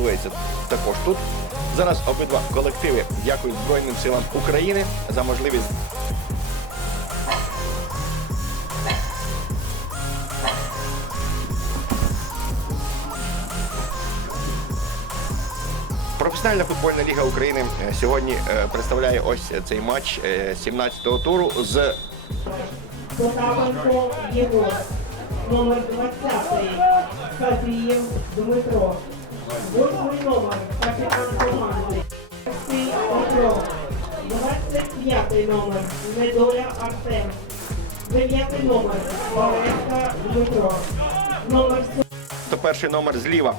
Базується також тут. Зараз обидва колективи дякують Збройним силам України за можливість. Професіональна футбольна ліга України е, сьогодні е, представляє ось цей матч е, 17-го туру з Потапенко Єгор, номер 20, Савієв Дмитро, номер, капітан команди, Олексій Петро, 25 номер, Недоля Артем, 9 номер, Дмитро, номер то перший номер зліва.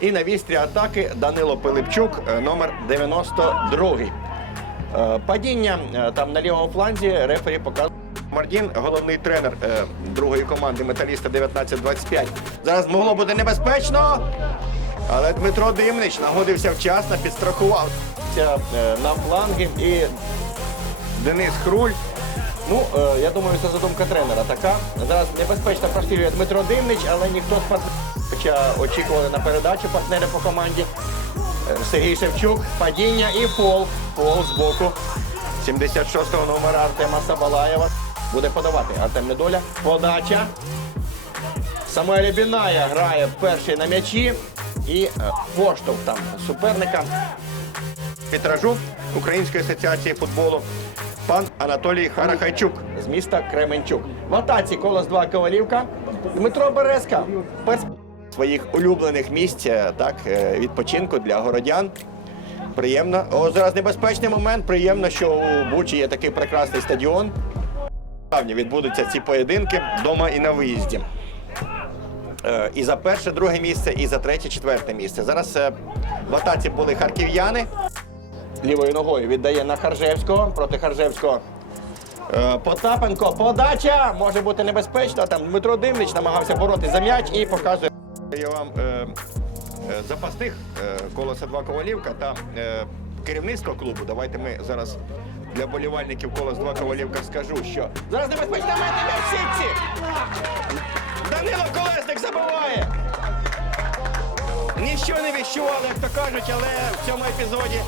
І на вістрі атаки Данило Пилипчук, е, номер 92. Е, Падіння е, там на лівому фланзі рефері показує. Мардін, головний тренер другої команди металіста 19-25. Зараз могло бути небезпечно, але Дмитро Димнич нагодився вчасно, підстрахував е, на фланги і Денис Хруль. Ну, е, я думаю, це задумка тренера така. Зараз небезпечно прострілює Дмитро Димнич, але ніхто з партнерів, хоча очікували на передачу партнери по команді. Е, Сергій Шевчук, падіння і фол. Фол з боку 76-го номера Артема Сабалаєва. Буде подавати Артем Недоля. Подача. Самуель Біная грає перший на м'ячі. І е, поштовх там суперника вітражу Української асоціації футболу пан Анатолій Харахайчук з міста Кременчук. В атаці колос 2 Ковалівка. Дмитро Березка без своїх улюблених місць е, так, е, відпочинку для городян. Приємно. О, зараз небезпечний момент. Приємно, що у Бучі є такий прекрасний стадіон. Відбудуться ці поєдинки вдома і на виїзді. Е, І за перше, друге місце, і за третє, четверте місце. Зараз е, в атаці були харків'яни. Лівою ногою віддає на Харжевського проти Харжевського. Е, Потапенко, подача може бути небезпечна. Там Дмитро Димнич намагався боротися за м'яч і показує. Я вам е, запасних е, колоса 2 Ковалівка та е, керівництво клубу. Давайте ми зараз для болівальників колос 2 Ковалівка скажу, що зараз небезпечна момент на м'яч в сітці! Данило Колесник забиває! Нічого не відчували, як то кажуть, але в цьому епізоді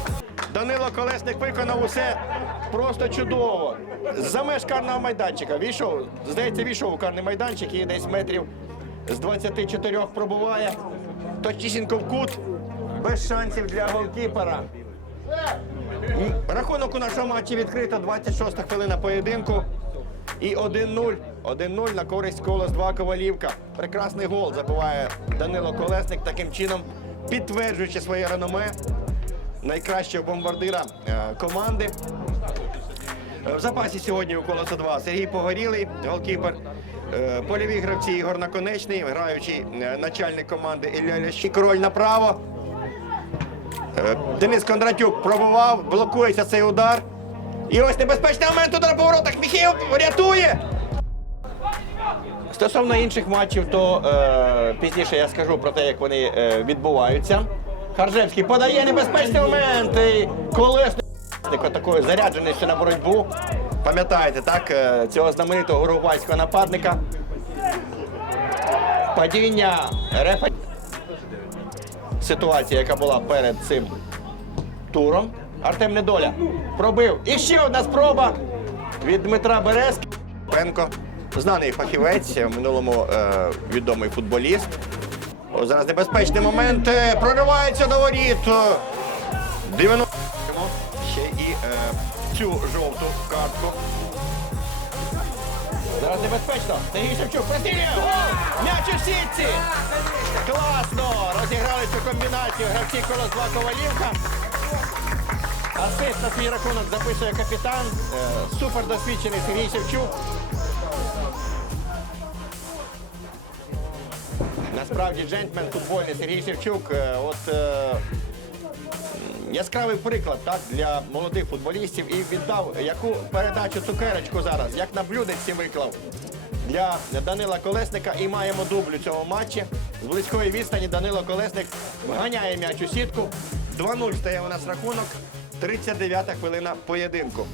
Данило Колесник виконав усе просто чудово. За меж карного майданчика. Війшов, здається, війшов у карний майданчик і десь метрів з 24 пробуває. Точнісінько в кут, без шансів для голкіпера. Рахунок у нашому матчі відкрито, 26 хвилина поєдинку. І 1-0. 1-0 на користь колос 2 Ковалівка. Прекрасний гол забиває Данило Колесник, таким чином підтверджуючи своє реноме найкращого бомбардира е, команди. Е, В запасі сьогодні у колоса 2 Сергій Погорілий, голкіпер. Е, Польові гравці Ігор Наконечний, граючий начальник команди Ілля Лящик. Король направо. Денис Кондратюк пробував, блокується цей удар. І ось небезпечний момент удар по воротах. Міхів рятує. Стосовно інших матчів, то е, пізніше я скажу про те, як вони е, відбуваються. Харжевський подає небезпечний момент. І колесник такою зарядженістю на боротьбу. Пам'ятаєте, так? е, Цього знаменитого уругвайського нападника. Падіння рефа. Ситуація, яка була перед цим туром. Артем Недоля пробив. І ще одна спроба від Дмитра Березки. Пенко знаний фахівець, в минулому е, відомий футболіст. О, зараз небезпечний момент. е, Проривається до воріт. 90 ще і е, цю жовту картку. Зараз небезпечно. Сергій Шевчук прострілює. Гол! М'яч у сітці! Класно! Розіграли цю комбінацію. Гравці колос 2 Ковалівка. Асист на свій рахунок записує капітан. Е, Супер досвідчений Сергій Шевчук. Насправді джентльмен футбольний Сергій Шевчук. е, От е, яскравий приклад так, для молодих футболістів і віддав яку передачу цукерочку зараз, як на блюдечці виклав для Данила Колесника. І маємо дубль у цьому матчі. З близької відстані Данило Колесник ганяє м'яч у сітку. 2-0 стає у нас рахунок. 39-та хвилина поєдинку.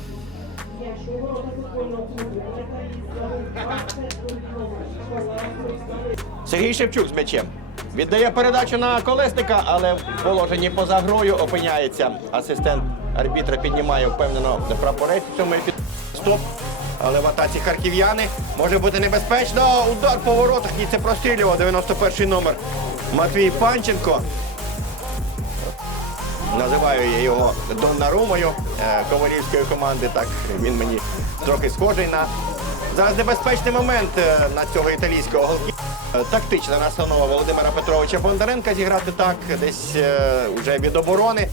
Сергій Шевчук з м'ячем. Віддає передачу на колесника, але в положенні поза грою опиняється. Асистент арбітра піднімає впевнено прапорець цьому епізоді. Стоп. Але в атаці харків'яни може бути небезпечно. Удар по воротах. Ні, це прострілював 91-й номер. Матвій Панченко. Називаю я його Доннарумою е, ковалівської команди. Так він мені трохи схожий на. Зараз небезпечний момент е, на цього італійського голкіпера. Е, Тактична настанова Володимира Петровича Бондаренка зіграти так, десь е, вже від оборони.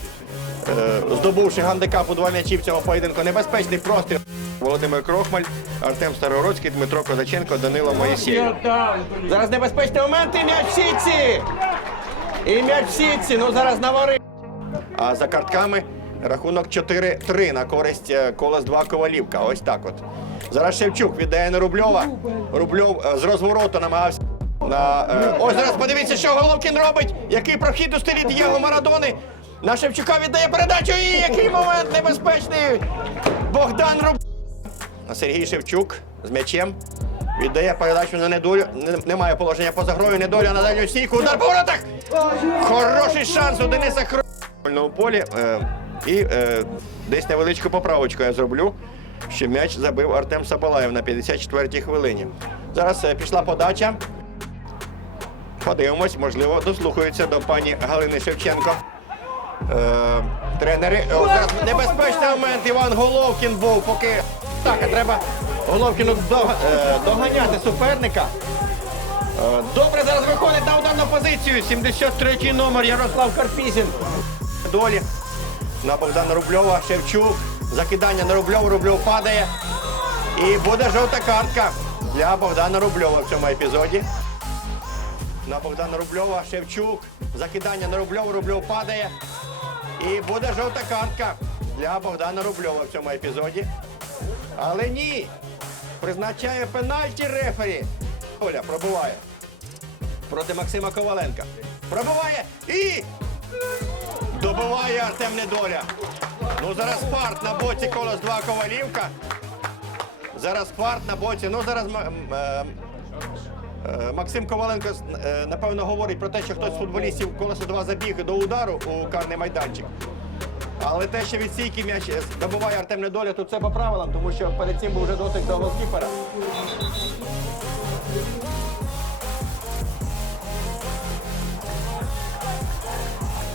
Здобувши гандикап у два м'ячі в цьому поєдинку, небезпечний простір. Володимир Крохмаль, Артем Старородський, Дмитро Козаченко, Данило Моїсєєв. Зараз небезпечний момент і м'яч в! І м'яч в ну зараз навари. А за картками рахунок 4-3 на користь е, колос 2 Ковалівка. Ось так от. Зараз Шевчук віддає на Рубльова. Рубльов е, з розвороту намагався. На, е, Ось зараз подивіться, що Головкін робить. Який прохід у стилі Дієго Марадони. На Шевчука віддає передачу. І який момент небезпечний. Богдан Руб... Сергій Шевчук з м'ячем. Віддає передачу на недолю. Немає положення поза грою. Недоля на дальню стійку. Удар по воротах. Хороший шанс у Дениса Хро футбольному полі. Е, і е, десь невеличку поправочку я зроблю, що м'яч забив Артем Сабалаєв на 54-й хвилині. Зараз е, пішла подача. Подивимось, можливо, дослухаються до пані Галини Шевченко. Е, тренери. О, зараз небезпечний момент. Іван Головкін був, поки так, треба Головкіну дога- доганяти суперника. Добре, зараз виходить на ударну позицію. 73-й номер Ярослав Карпізін. Долі на Богдана Рубльова. Шевчук. Закидання на Рубльова. Рубльов падає. І буде жовта картка для Богдана Рубльова в цьому епізоді. На Богдана Рубльова. Шевчук. Закидання на Рубльова. Рубльов падає. І буде жовта картка для Богдана Рубльова в цьому епізоді. Але ні. Призначає пенальті рефері. Оля пробиває. Проти Максима Коваленка. Пробиває і. Добиває Артем Недоля. Ну зараз фарт на боці колос 2 Ковалівка. Зараз фарт на боці. Ну зараз е, е, Максим Коваленко е, напевно говорить про те, що хтось з футболістів колесо 2 забіг до удару у карний майданчик. Але те, що від стійки м'яч добиває Артем Недоля, тут це по правилам, тому що перед цим був вже дотик до голкіпера.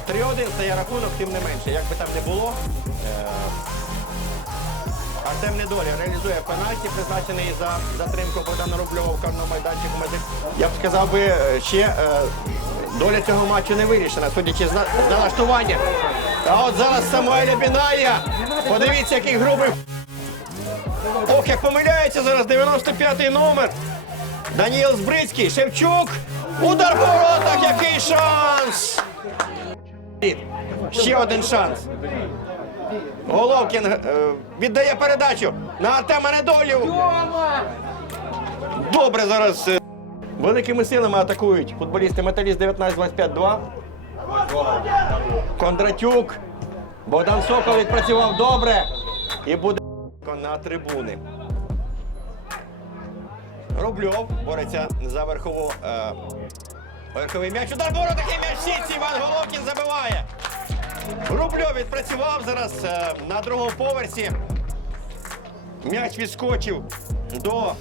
Три 1 стає рахунок, тим не менше. Як би там не було. е, Артем Недоля реалізує пенальті, призначений за затримку Богдана Рубльова в карному майданчику. Медик- Я б сказав би, е, ще е, доля цього матчу не вирішена, судячи з налаштування. А от зараз Самуеля Біная. Подивіться, який грубий. Ох, як помиляється зараз 95-й номер. Даніел Збрицький, Шевчук. Удар по воротах, який шанс! Ще один шанс. Головкін е, віддає передачу на Артема Недолю. Добре зараз. е, великими силами атакують футболісти Металіст 19-25-2. Кондратюк. Богдан Сокол відпрацював добре. І буде на трибуни. Рубльов бореться за верхову. Е, верховий м'яч. Удар і м'яч в сітці. Іван Головкін забиває. Рубльов відпрацював зараз е, на другому поверсі. М'яч відскочив до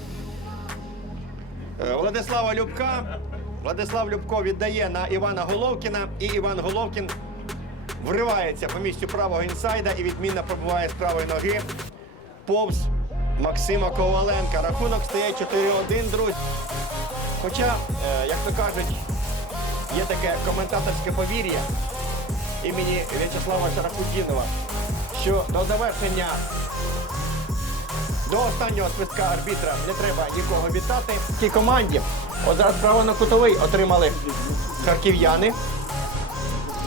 Е, Владислава Любка. Владислав Любко віддає на Івана Головкіна, і Іван Головкін вривається по місцю правого інсайда і відмінно пробиває з правої ноги повз Максима Коваленка. Рахунок стає 4-1, друзі. Хоча, е, як то кажуть, є таке коментаторське повір'я імені В'ячеслава Шарахудінова, що до завершення до останнього свистка арбітра не треба нікого вітати. В цій команді зараз право на кутовий отримали харків'яни.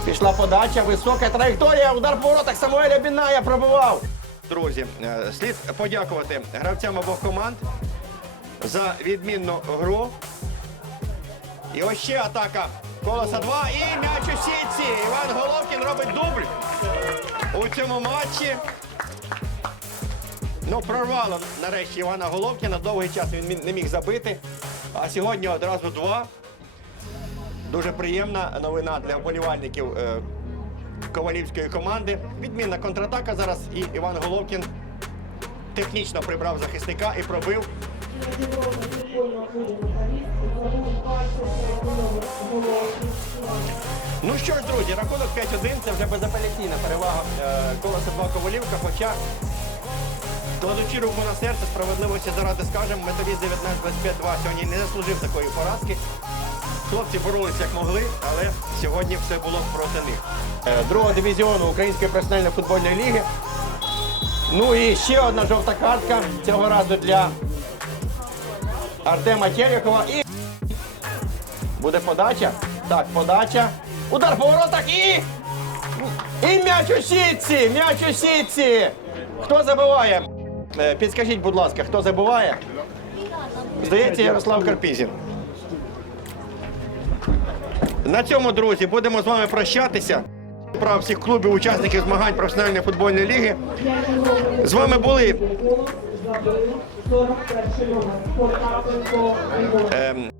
Пішла подача, висока траєкторія, удар по воротах Самуеля Біная пробивав. Друзі, е, слід подякувати гравцям обох команд за відмінну гру. І ось ще атака колоса 2 і м'яч у сітці. Іван Головкін робить дубль у цьому матчі. Ну, прорвало нарешті Івана Головкіна. Довгий час він не міг забити. А сьогодні одразу два. Дуже приємна новина для вболівальників е, ковалівської команди. Відмінна контратака зараз. І Іван Головкін технічно прибрав захисника і пробив. Ну що ж, друзі, рахунок 5-1 це вже безапеляційна перевага е, 2 Ковалівка. Хоча, кладучи руку на серце, справедливості заради скажемо, металіст 19-25-2 сьогодні не заслужив такої поразки. Хлопці боролися як могли, але сьогодні все було проти них. Е, Другого дивізіону Української професіональної футбольної ліги. Ну і ще одна жовта картка цього разу для Артема Терехова. І Буде подача. Так, подача. Удар по воротах і. І м'яч у сітці! М'яч у сітці! Хто забиває? Е, Підскажіть, будь ласка, хто забиває? Здається, Ярослав Карпізін. На цьому, друзі, будемо з вами прощатися. Прав всіх клубів, учасників змагань професіональної футбольної ліги. З вами були Голос забив 41 номер Потапенко Ігор. ем,